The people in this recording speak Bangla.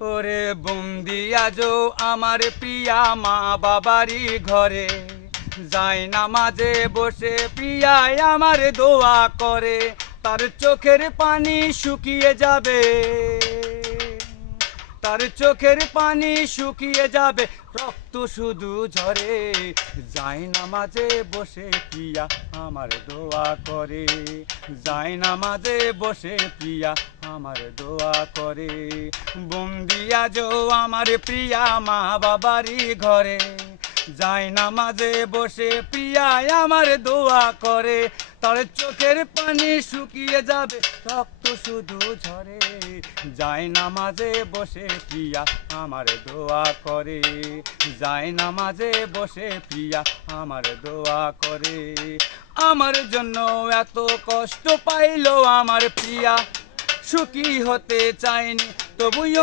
ওরে বন্দি আজো আমার প্রিয়া মা বাবারই ঘরে, যায় নামাজে বসে প্রিয়ায় আমার দোয়া করে, তার চোখের পানি শুকিয়ে যাবে, তার চোখের পানি শুকিয়ে যাবে, রক্ত শুধু ঝরে, যায় নামাজে বসে প্রিয়া আমার দোয়া করে, যায় নামাজে বসে প্রিয়া আমার দোয়া করে। বন্দি আজো আমার প্রিয়া মা বাবারই ঘরে, যায় নামাজে বসে প্রিয়ায় আমার দোয়া করে, তার চোখের পানি শুকিয়ে যাবে, রক্ত শুধু ঝরে, যায় নামাজে বসে প্রিয়া আমার দোয়া করে, যায় নামাজে বসে প্রিয়া আমার দোয়া করে। আমার জন্য এত কষ্ট পাইলো আমার প্রিয়া, সুখী হতে চাইনি তবুও